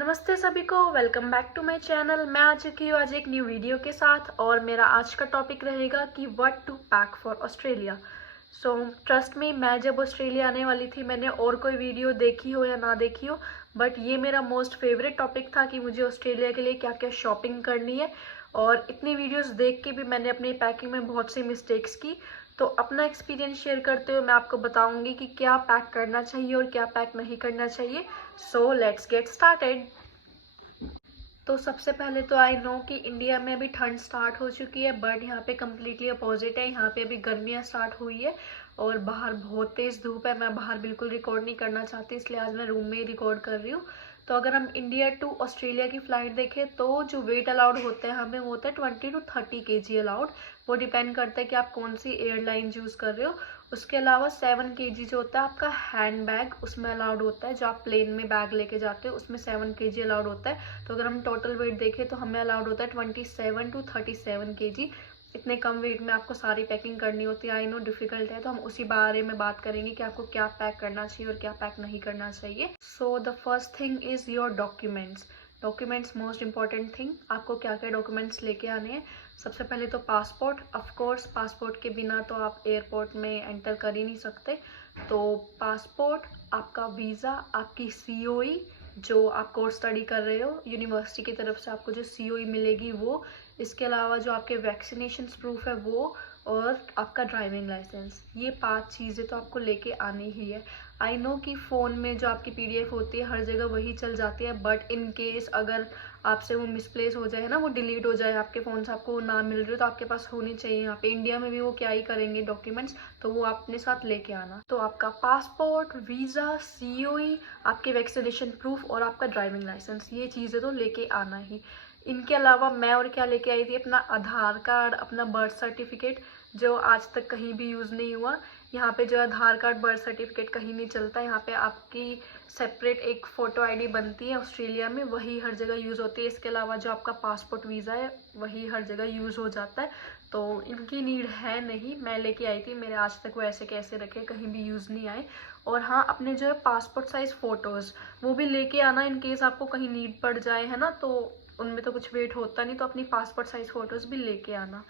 नमस्ते सभी को, welcome back to my channel. मैं आ चुकी हूँ आज एक न्यू वीडियो के साथ और मेरा आज का टॉपिक रहेगा कि what to pack for Australia. So trust me, मैं जब ऑस्ट्रेलिया आने वाली थी मैंने और कोई वीडियो देखी हो या ना देखी हो, बट ये मेरा मोस्ट फेवरेट टॉपिक था कि मुझे ऑस्ट्रेलिया के लिए क्या क्या शॉपिंग करनी है। और इतनी वीडियोस देख के भी मैंने अपनी पैकिंग में बहुत सी मिस्टेक्स की। तो अपना एक्सपीरियंस शेयर करते हुए मैं आपको बताऊंगी कि क्या पैक करना चाहिए और क्या पैक नहीं करना चाहिए। So let's get started. तो सबसे पहले तो आई नो कि इंडिया में अभी ठंड स्टार्ट हो चुकी है, बट यहाँ पे कम्प्लीटली अपोजिट है। यहाँ पे अभी गर्मियाँ स्टार्ट हुई है और बाहर बहुत तेज़ धूप है। मैं बाहर बिल्कुल रिकॉर्ड नहीं करना चाहती, इसलिए आज मैं रूम में ही रिकॉर्ड कर रही हूँ। तो अगर हम इंडिया टू ऑस्ट्रेलिया की फ़्लाइट देखें तो जो वेट अलाउड होते हैं हमें वो होता है 20 to 30 kg अलाउड। वो डिपेंड करता है कि आप कौन सी एयरलाइन यूज़ कर रहे हो। उसके अलावा 7 kg जो होता है आपका हैंड बैग, उसमें अलाउड होता है। जो आप प्लेन में बैग लेके जाते हो उसमें 7 kg अलाउड होता है। तो अगर हम टोटल वेट देखें तो हमें अलाउड होता है 27 to 37 kg। इतने कम वेट में आपको सारी पैकिंग करनी होती है। आई नो डिफिकल्ट है, तो हम उसी बारे में बात करेंगे कि आपको क्या पैक करना चाहिए और क्या पैक नहीं करना चाहिए। So the first thing is your documents. Documents most important thing. आपको क्या क्या डॉक्यूमेंट्स लेके आने हैं। सबसे पहले तो पासपोर्ट। ऑफ कोर्स पासपोर्ट के बिना तो आप एयरपोर्ट में एंटर कर ही नहीं सकते। तो पासपोर्ट, आपका वीज़ा, आपकी सीओई, जो आप कोर्स स्टडी कर रहे हो यूनिवर्सिटी की तरफ से आपको जो सीओई मिलेगी वो। इसके अलावा जो आपके वैक्सीनेशन प्रूफ है वो, और आपका ड्राइविंग लाइसेंस। ये 5 चीज़ें तो आपको लेके आनी ही है। आई नो कि फ़ोन में जो आपकी पीडीएफ होती है हर जगह वही चल जाती है, बट इन केस अगर आपसे वो मिसप्लेस हो जाए ना, वो डिलीट हो जाए आपके फ़ोन से, आपको ना मिल रही हो, तो आपके पास होनी चाहिए। यहाँ पे इंडिया में भी वो क्या ही करेंगे डॉक्यूमेंट्स, तो वो अपने साथ लेके आना। तो आपका पासपोर्ट, वीज़ा, सीओई, आपके वैक्सीनेशन प्रूफ और आपका ड्राइविंग लाइसेंस, ये चीज़ें तो लेके आना ही। इनके अलावा मैं और क्या लेके आई थी, अपना आधार कार्ड, अपना बर्थ सर्टिफिकेट जो आज तक कहीं भी यूज़ नहीं हुआ। यहाँ पे जो आधार कार्ड बर्थ सर्टिफिकेट कहीं नहीं चलता। यहाँ पे आपकी सेपरेट एक फ़ोटो आईडी बनती है ऑस्ट्रेलिया में, वही हर जगह यूज़ होती है। इसके अलावा जो आपका पासपोर्ट वीज़ा है वही हर जगह यूज़ हो जाता है, तो इनकी नीड है नहीं। मैं लेके आई थी, मेरे आज तक वो ऐसे कैसे रखे, कहीं भी यूज़ नहीं आए। और हाँ, अपने जो है पासपोर्ट साइज़ फ़ोटोज़ वो भी लेके आना, इन केस आपको कहीं नीड पड़ जाए, है ना। तो उनमें तो कुछ वेट होता नहीं, तो अपनी पासपोर्ट साइज़ फ़ोटोज़ भी लेके आना,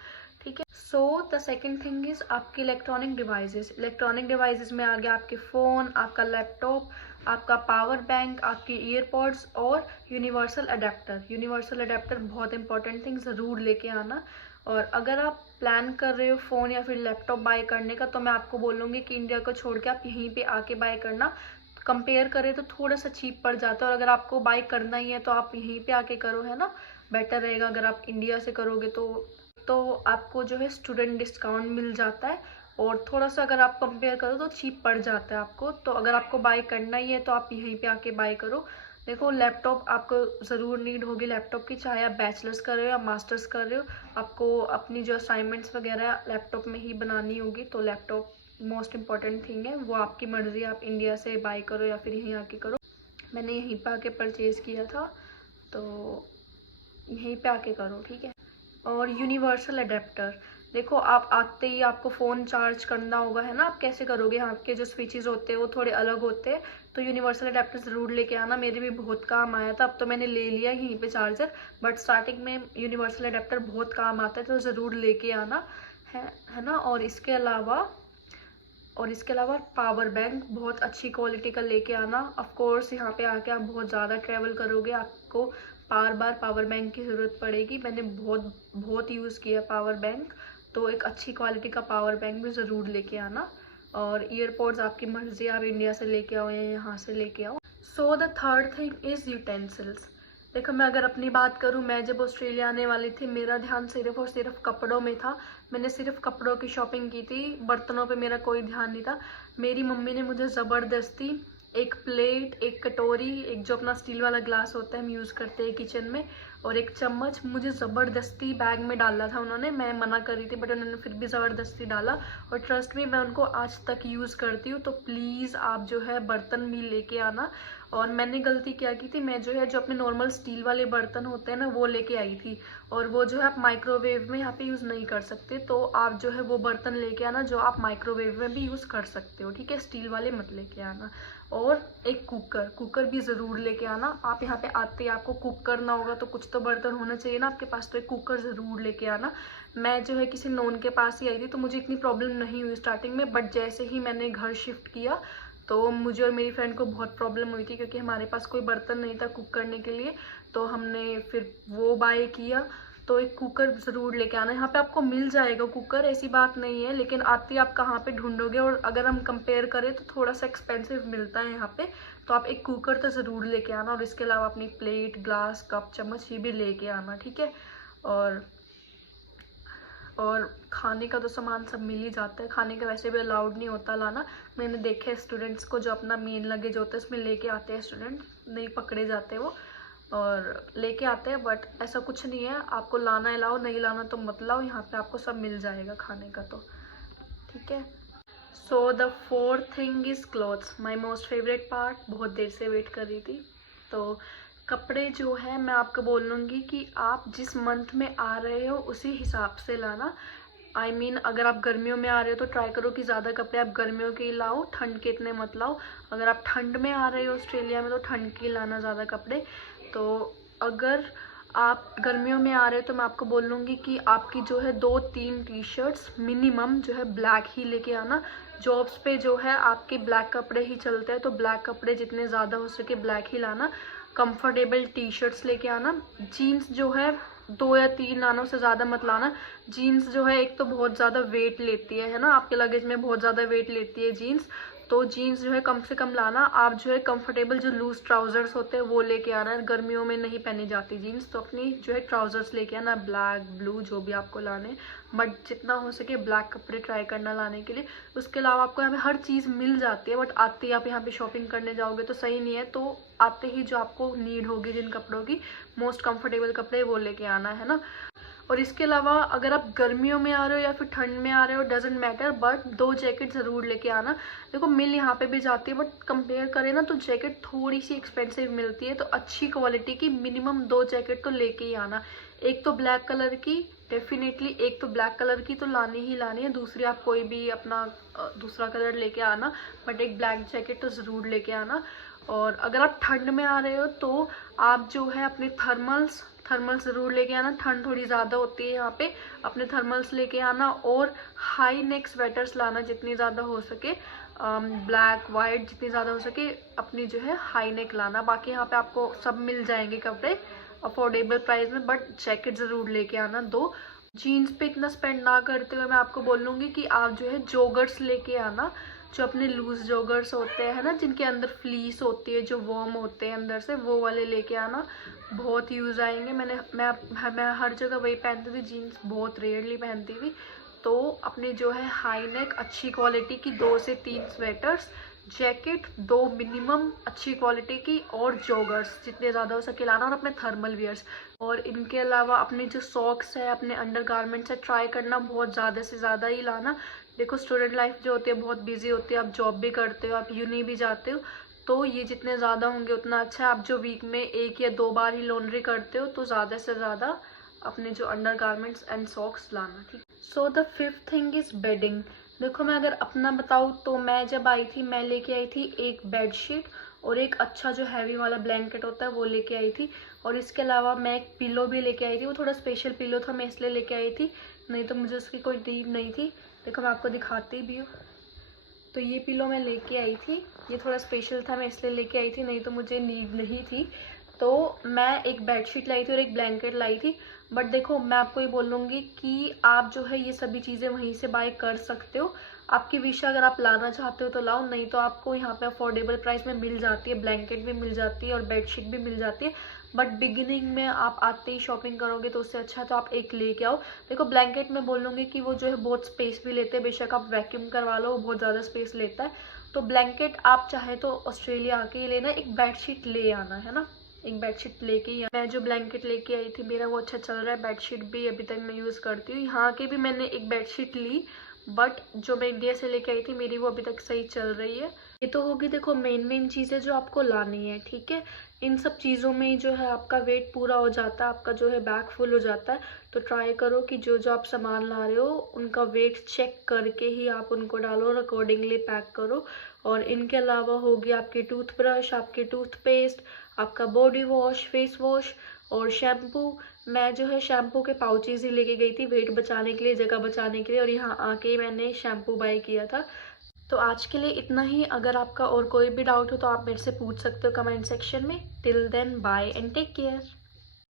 ठीक है। So the second thing is आपके इलेक्ट्रॉनिक डिवाइसेस। इलेक्ट्रॉनिक डिवाइसेस में आ गया आपके फ़ोन, आपका लैपटॉप, आपका पावर बैंक, आपके ईयरपॉड्स और यूनिवर्सल अडेप्टर। यूनिवर्सल अडेप्टर बहुत इंपॉर्टेंट थिंग, ज़रूर लेके आना। और अगर आप प्लान कर रहे हो फ़ोन या फिर लैपटॉप बाय करने का, तो मैं आपको बोलूँगी कि इंडिया को छोड़ के आप यहीं पे आके बाय करना। कंपेयर करें तो थोड़ा सा चीप पड़ जाता है, और अगर आपको बाय करना ही है तो आप यहीं पे आके करो, है ना। बेटर रहेगा। अगर आप इंडिया से करोगे तो आपको जो है स्टूडेंट डिस्काउंट मिल जाता है, और थोड़ा सा अगर आप कंपेयर करो तो चीप पड़ जाता है आपको। तो अगर आपको बाय करना ही है तो आप यहीं पे आके बाय करो। देखो, लैपटॉप आपको ज़रूर नीड होगी लैपटॉप की, चाहे आप बैचलर्स कर रहे हो या मास्टर्स कर रहे हो। आपको अपनी जो असाइनमेंट्स वगैरह लैपटॉप में ही बनानी होगी, तो लैपटॉप मोस्ट इम्पॉर्टेंट थिंग है। वो आपकी मर्ज़ी, आप इंडिया से बाय करो या फिर यहीं आके करो। मैंने यहीं पे आके परचेज़ किया था, तो यहीं पे आके करो, ठीक है। और यूनिवर्सल अडेप्टर, देखो आप आते ही आपको फ़ोन चार्ज करना होगा, है ना। आप कैसे करोगे, यहाँ के जो स्विचेस होते हैं वो थोड़े अलग होते हैं। तो यूनिवर्सल अडेप्टर ज़रूर लेके आना। मेरे भी बहुत काम आया था, अब तो मैंने ले लिया यहीं पे चार्जर, बट स्टार्टिंग में यूनिवर्सल अडेप्टर बहुत काम आता है, तो ज़रूर लेके आना है ना। और इसके अलावा पावर बैंक बहुत अच्छी क्वालिटी का लेके आना। ऑफ कोर्स यहाँ पे आके आप बहुत ज़्यादा ट्रैवल करोगे, आपको बार बार पावर बैंक की ज़रूरत पड़ेगी। मैंने बहुत बहुत यूज़ किया पावर बैंक, तो एक अच्छी क्वालिटी का पावर बैंक भी ज़रूर लेके आना। और ईयरपोड्स आपकी मर्ज़ी, आप इंडिया से लेके आओ या यहाँ से लेके आओ। So the third thing is utensils. देखो, मैं अगर अपनी बात करूँ, मैं जब ऑस्ट्रेलिया आने वाली थी मेरा ध्यान सिर्फ और सिर्फ कपड़ों में था। मैंने सिर्फ कपड़ों की शॉपिंग की थी, बर्तनों पे मेरा कोई ध्यान नहीं था। मेरी मम्मी ने मुझे ज़बरदस्ती एक प्लेट, एक कटोरी, एक जो अपना स्टील वाला ग्लास होता है हम यूज़ करते हैं किचन में, और एक चम्मच मुझे ज़बरदस्ती बैग में डाला था उन्होंने। मैं मना कर रही थी बट उन्होंने फिर भी ज़बरदस्ती डाला, और ट्रस्ट मी मैं उनको आज तक यूज़ करती हूँ। तो प्लीज़ आप जो है बर्तन भी लेके आना। और मैंने गलती क्या की थी, मैं जो है जो अपने नॉर्मल स्टील वाले बर्तन होते हैं ना वो लेके आई थी, और वो जो है आप माइक्रोवेव में यहाँ पे यूज़ नहीं कर सकते। तो आप जो है वो बर्तन लेके आना जो आप माइक्रोवेव में भी यूज़ कर सकते हो, ठीक है। स्टील वाले मत लेके आना। और एक कुकर भी ज़रूर लेके आना। आप यहाँ पे आते ही आपको कुक करना होगा तो कुछ तो बर्तन होना चाहिए ना आपके पास, तो एक कुकर ज़रूर लेके आना। मैं जो है किसी नॉन के पास ही आई थी तो मुझे इतनी प्रॉब्लम नहीं हुई स्टार्टिंग में, बट जैसे ही मैंने घर शिफ्ट किया तो मुझे और मेरी फ्रेंड को बहुत प्रॉब्लम हुई थी, क्योंकि हमारे पास कोई बर्तन नहीं था कुक करने के लिए। तो हमने फिर वो बाय किया। तो एक कुकर ज़रूर लेके आना। यहाँ पे आपको मिल जाएगा कुकर, ऐसी बात नहीं है, लेकिन आते ही आप कहाँ पे ढूंढोगे, और अगर हम कंपेयर करें तो थोड़ा सा एक्सपेंसिव मिलता है यहाँ पे। तो आप एक कुकर तो ज़रूर लेके आना, और इसके अलावा अपनी प्लेट, ग्लास, कप, चम्मच ये भी लेके आना, ठीक है। और खाने का तो सामान सब मिल ही जाता है। खाने का वैसे भी अलाउड नहीं होता लाना। मैंने देखे स्टूडेंट्स को जो अपना मेन लगेज होता है उसमें लेके आते हैं, स्टूडेंट नहीं पकड़े जाते वो, और लेके आते हैं। बट ऐसा कुछ नहीं है, आपको लाना है लाओ, नहीं लाना तो मत लाओ। यहाँ पे आपको सब मिल जाएगा खाने का, तो ठीक है। So the fourth thing is clothes, my most favourite part. बहुत देर से वेट कर रही थी। तो कपड़े जो है मैं आपको बोल लूँगी कि आप जिस मंथ में आ रहे हो उसी हिसाब से लाना। I mean, अगर आप गर्मियों में आ रहे हो तो ट्राई करो कि ज़्यादा कपड़े आप गर्मियों के ही लाओ, ठंड के इतने मत लाओ। अगर आप ठंड में आ रहे हो ऑस्ट्रेलिया में तो ठंड के लाना ज़्यादा कपड़े। तो अगर आप गर्मियों में आ रहे हो तो मैं आपको बोल लूँगी कि आपकी जो है 2-3 टी शर्ट्स मिनिमम जो है ब्लैक ही लेके आना। जॉब्स पे जो है आपके ब्लैक कपड़े ही चलते हैं, तो ब्लैक कपड़े जितने ज़्यादा हो सके ब्लैक ही लाना। कंफर्टेबल टी शर्ट्स लेके आना। जीन्स जो है 2 या 3 लाना, उससे ज़्यादा मत लाना। जीन्स जो है एक तो बहुत ज़्यादा वेट लेती है ना, आपके लगेज में बहुत ज़्यादा वेट लेती है जीन्स। तो जीन्स जो है कम से कम लाना। आप जो है कंफर्टेबल जो लूज ट्राउजर्स होते हैं वो लेके आना। गर्मियों में नहीं पहनी जाती जीन्स, तो अपनी जो है ट्राउजर्स लेके आना, ब्लैक, ब्लू जो भी आपको लाने, बट जितना हो सके ब्लैक कपड़े ट्राई करना लाने के लिए। उसके अलावा आपको यहाँ पे हर चीज़ मिल जाती है, बट आते ही आप यहाँ पे शॉपिंग करने जाओगे तो सही नहीं है। तो आते ही जो आपको नीड होगी जिन कपड़ों की, मोस्ट कंफर्टेबल कपड़े वो लेके आना है ना। और इसके अलावा अगर आप गर्मियों में आ रहे हो या फिर ठंड में आ रहे हो, डजेंट मैटर, बट 2 जैकेट ज़रूर लेके आना। देखो मिल यहाँ पे भी जाती है, बट कंपेयर करें ना तो जैकेट थोड़ी सी एक्सपेंसिव मिलती है। तो अच्छी क्वालिटी की मिनिमम 2 जैकेट तो लेके ही आना। एक तो ब्लैक कलर की डेफिनेटली, एक तो ब्लैक कलर की तो लानी ही लानी है। दूसरी आप कोई भी अपना दूसरा कलर लेके आना, बट एक ब्लैक जैकेट तो ज़रूर लेके आना। और अगर आप ठंड में आ रहे हो तो आप जो है अपने थर्मल्स ज़रूर लेके आना। ठंड थोड़ी ज़्यादा होती है यहाँ पे, अपने थर्मल्स लेके आना। और हाई नेक स्वेटर्स लाना जितनी ज़्यादा हो सके, ब्लैक, वाइट जितनी ज़्यादा हो सके अपनी जो है हाई नेक लाना। बाकी यहाँ पे आपको सब मिल जाएंगे कपड़े अफोर्डेबल प्राइस में, बट जैकेट ज़रूर लेके आना 2। जीन्स पे इतना स्पेंड ना करते हुए मैं आपको बोल लूँगी कि आप जो है जॉगर्स लेके आना। जो अपने लूज जॉगर्स होते हैं ना, जिनके अंदर फ्लीस होती है, जो वार्म होते हैं अंदर से, वो वाले लेके आना। बहुत यूज़ आएंगे। मैं हर जगह वही पहनती थी, जीन्स बहुत रेयरली पहनती थी। तो अपने जो है हाई नेक अच्छी क्वालिटी की 2 से 3 स्वेटर्स, जैकेट 2 मिनिमम अच्छी क्वालिटी की, और जॉगर्स जितने ज़्यादा हो सके लाना, और अपने थर्मल वियर्स। और इनके अलावा अपने जो सॉक्स है, अपने अंडर गारमेंट्स है, ट्राई करना बहुत ज़्यादा से ज़्यादा ही लाना। देखो स्टूडेंट लाइफ जो होती है बहुत बिजी होती है, आप जॉब भी करते हो, आप यूनी भी जाते हो, तो ये जितने ज़्यादा होंगे उतना अच्छा है। आप जो वीक में 1 या 2 बार ही लॉन्ड्री करते हो तो ज़्यादा से ज़्यादा अपने जो अंडर गारमेंट्स एंड सॉक्स लाना, ठीक। So the fifth thing is bedding. देखो मैं अगर अपना बताऊँ तो मैं जब आई थी मैं लेके आई थी एक बेड शीट और एक अच्छा जो हैवी वाला ब्लैंकेट होता है वो लेके आई थी। और इसके अलावा मैं एक पिलो भी लेके आई थी। वो थोड़ा स्पेशल पिलो था, मैं इसलिए लेके आई थी, नहीं तो मुझे उसकी कोई नीड नहीं थी। देखो मैं आपको दिखाती भी हूँ। तो ये पिलो मैं लेके आई थी, ये थोड़ा स्पेशल था मैं इसलिए लेके आई थी, नहीं तो मुझे नीड नहीं थी। तो मैं एक बेडशीट लाई थी और एक ब्लैंकेट लाई थी। बट देखो मैं आपको ये बोलूँगी कि आप जो है ये सभी चीज़ें वहीं से बाय कर सकते हो। आपकी विश अगर आप लाना चाहते हो तो लाओ, नहीं तो आपको यहाँ पे अफोर्डेबल प्राइस में मिल जाती है, ब्लैंकेट भी मिल जाती है और बेडशीट भी मिल जाती है। बट बिगिनिंग में आप आते ही शॉपिंग करोगे तो उससे अच्छा तो आप एक लेके आओ। देखो ब्लैंकेट में बोलूँगी कि वो जो है बहुत स्पेस भी लेते हैं, बेशक आप वैक्यूम करवा लो वो बहुत ज़्यादा स्पेस लेता है। तो ब्लैंकेट आप चाहे तो ऑस्ट्रेलिया आके ही लेना, एक बेडशीट ले आना है ना, एक बेडशीट लेके ही। मैं जो ब्लैंकेट लेके आई थी मेरा वो अच्छा चल रहा है, बेडशीट भी अभी तक मैं यूज़ करती हूँ। यहाँ के भी मैंने एक बेडशीट ली बट जो मैं इंडिया से लेके आई थी मेरी वो अभी तक सही चल रही है। ये तो होगी देखो मेन चीज़ें जो आपको लानी है, ठीक है। इन सब चीज़ों में ही जो है आपका वेट पूरा हो जाता है, आपका जो है बैग फुल हो जाता है। तो ट्राई करो कि जो जो आप सामान ला रहे हो उनका वेट चेक करके ही आप उनको डालो और अकॉर्डिंगली पैक करो। और इनके अलावा होगी आपकी टूथब्रश, आपकी टूथपेस्ट, आपका बॉडी वॉश, फेस वॉश और शैम्पू। मैं जो है शैम्पू के पाउचेज ही लेके गई थी वेट बचाने के लिए, जगह बचाने के लिए, और यहाँ आके मैंने शैम्पू बाय किया था। तो आज के लिए इतना ही। अगर आपका और कोई भी डाउट हो तो आप मेरे से पूछ सकते हो कमेंट सेक्शन में। Till then bye and take care.